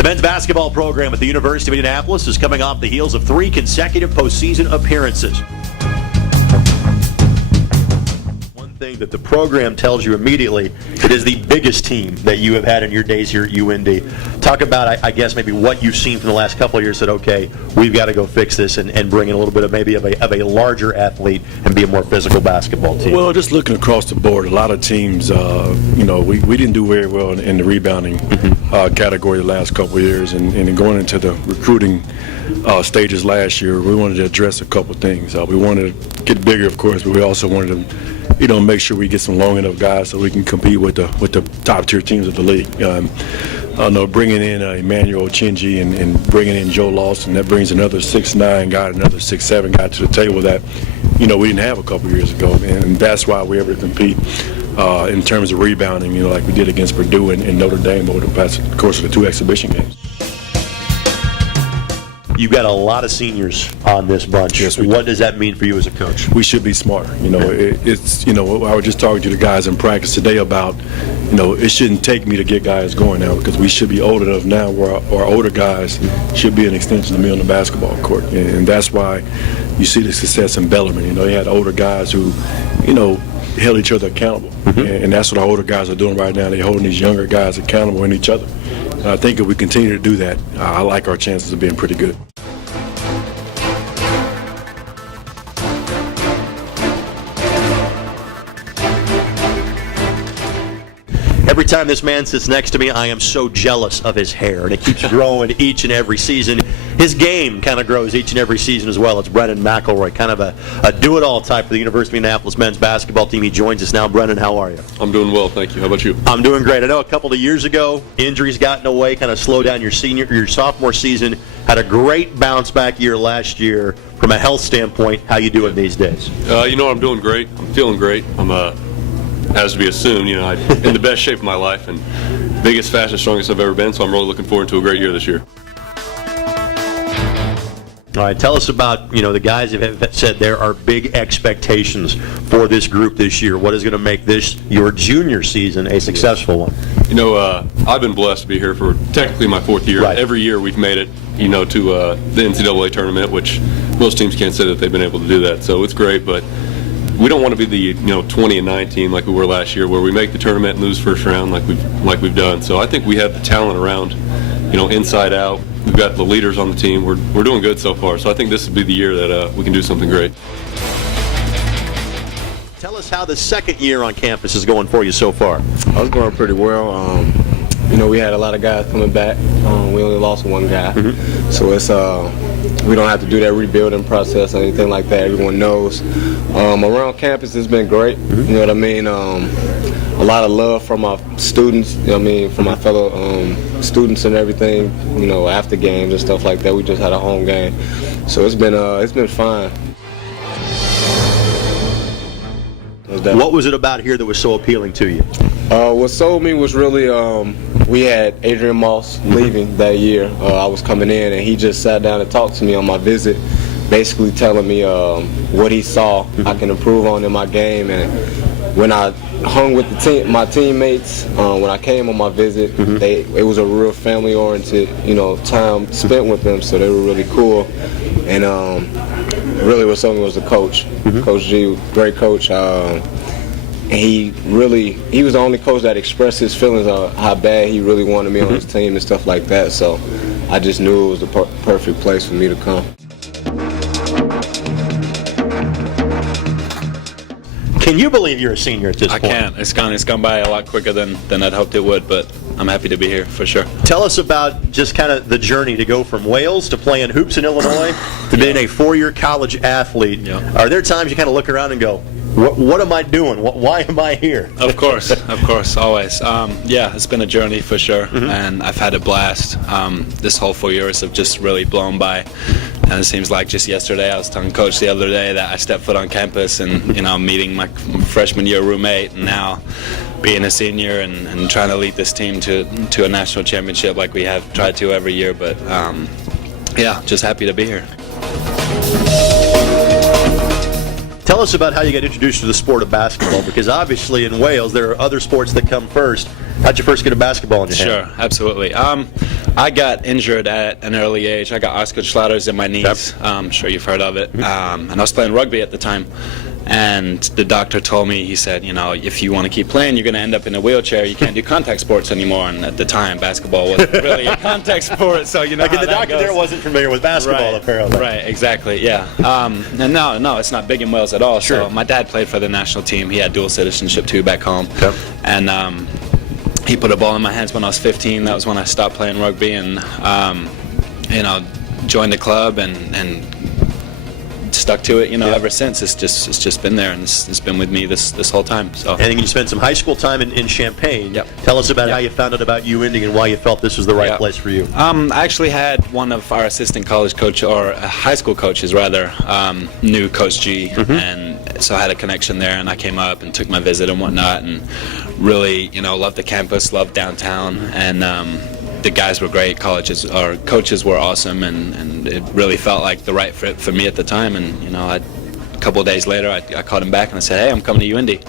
The men's basketball program at the University of Indianapolis is coming off the heels of 3 consecutive postseason appearances. One thing that the program tells you immediately, it is the biggest team that you have had in your days here at UIndy. Talk about, I guess, maybe what you've seen from the last couple of years that, okay, we've got to go fix this and bring in a little bit of maybe of a larger athlete and be a more physical basketball team. Well, just looking across the board, a lot of teams, we didn't do very well in the rebounding category the last couple of years, and going into the recruiting stages last year, we wanted to address a couple of things. We wanted to get bigger, of course, but we also wanted to, make sure we get some long enough guys so we can compete with the top tier teams of the league. Bringing in Emmanuel Chinji and bringing in Joe Lawson, that brings another 6'9" guy, another 6'7" guy to the table that, we didn't have a couple years ago, and that's why we're able to compete in terms of rebounding, like we did against Purdue and Notre Dame over the course of the 2 exhibition games. You've got a lot of seniors on this bunch. Yes, what does that mean for you as a coach? We should be smarter. I was just talking to the guys in practice today about, it shouldn't take me to get guys going now, because we should be old enough now where our older guys should be an extension of me on the basketball court. And that's why you see the success in Bellarmine. They had older guys who, held each other accountable. And that's what our older guys are doing right now. They're holding these younger guys accountable in each other. And I think if we continue to do that, I like our chances of being pretty good. Every time this man sits next to me, I am so jealous of his hair, and it keeps growing each and every season. His game kind of grows each and every season as well. It's Brennan McElroy, kind of a do-it-all type for the University of Indianapolis men's basketball team. He joins us now. Brennan, how are you? I'm doing well, thank you. How about you? I'm doing great. I know a couple of years ago, injuries got in the way, kind of slowed down your sophomore season. Had a great bounce-back year last year. From a health standpoint, how you doing these days? I'm doing great. I'm feeling great. I'm as to be assumed, I'm in the best shape of my life and biggest, fastest, strongest I've ever been, so I'm really looking forward to a great year this year. All right, tell us about, the guys have said there are big expectations for this group this year. What is going to make this, your junior season, a successful one? I've been blessed to be here for technically my 4th year. Right. Every year we've made it, to the NCAA tournament, which most teams can't say that they've been able to do that, so it's great, but we don't want to be the 20-9 like we were last year, where we make the tournament and lose first round like we've done. So I think we have the talent around, inside out. We've got the leaders on the team. We're doing good so far. So I think this will be the year that we can do something great. Tell us how the second year on campus is going for you so far. I was going pretty well. We had a lot of guys coming back. We only lost one guy, so it's we don't have to do that rebuilding process or anything like that. Everyone knows. Around campus, it's been great. You know what I mean? A lot of love from our students. From my fellow students and everything. After games and stuff like that. We just had a home game, so it's been fine. What was it about here that was so appealing to you? What sold me was really we had Adrian Moss leaving that year. I was coming in, and he just sat down and talked to me on my visit, basically telling me what he saw I can improve on in my game. And when I hung with my teammates, when I came on my visit, it was a real family-oriented, time spent with them, so they were really cool. And really what sold me was the coach. Coach G, great coach. And he was the only coach that expressed his feelings on how bad he really wanted me on his team and stuff like that. So I just knew it was the perfect place for me to come. Can you believe you're a senior at this point? I can. It's gone by a lot quicker than I'd hoped it would, but I'm happy to be here for sure. Tell us about just kind of the journey to go from Wales to playing hoops in Illinois to being a 4-year college athlete. Yeah. Are there times you kind of look around and go, what am I doing? Why am I here? Of course, always. It's been a journey for sure, and I've had a blast. This whole 4 years have just really blown by, and it seems like just yesterday I was telling Coach the other day that I stepped foot on campus and meeting my freshman year roommate, and now being a senior and trying to lead this team to a national championship like we have tried to every year. But just happy to be here. Tell us about how you got introduced to the sport of basketball, because obviously in Wales there are other sports that come first. How'd you first get a basketball in your hand? Sure, absolutely. I got injured at an early age. I got Osgood-Schlatter's in my knees. I'm sure you've heard of it. And I was playing rugby at the time. And the doctor told me, he said, you know, if you want to keep playing, you're going to end up in a wheelchair. You can't do contact sports anymore. And at the time, basketball wasn't really a contact sport, so you know Like how the that doctor goes. there wasn't familiar with basketball, apparently. Right, exactly, yeah. And no, it's not big in Wales at all. Sure. So my dad played for the national team. He had dual citizenship too back home. Yep. And he put a ball in my hands when I was 15. That was when I stopped playing rugby and, you know, joined the club and stuck to it, you know, ever since. It's just been there, and it's been with me this whole time. So. And then you spent some high school time in Champaign. Yep. Tell us about how you found out about UIndy and why you felt this was the right place for you. I actually had one of our assistant college coach, or high school coaches rather, knew Coach G, and so I had a connection there, and I came up and took my visit and whatnot, and really, you know, loved the campus, loved downtown, and the guys were great. Our coaches were awesome, and it really felt like the right fit for me at the time. And you know, a couple of days later, I called him back and I said, "Hey, I'm coming to UIndy."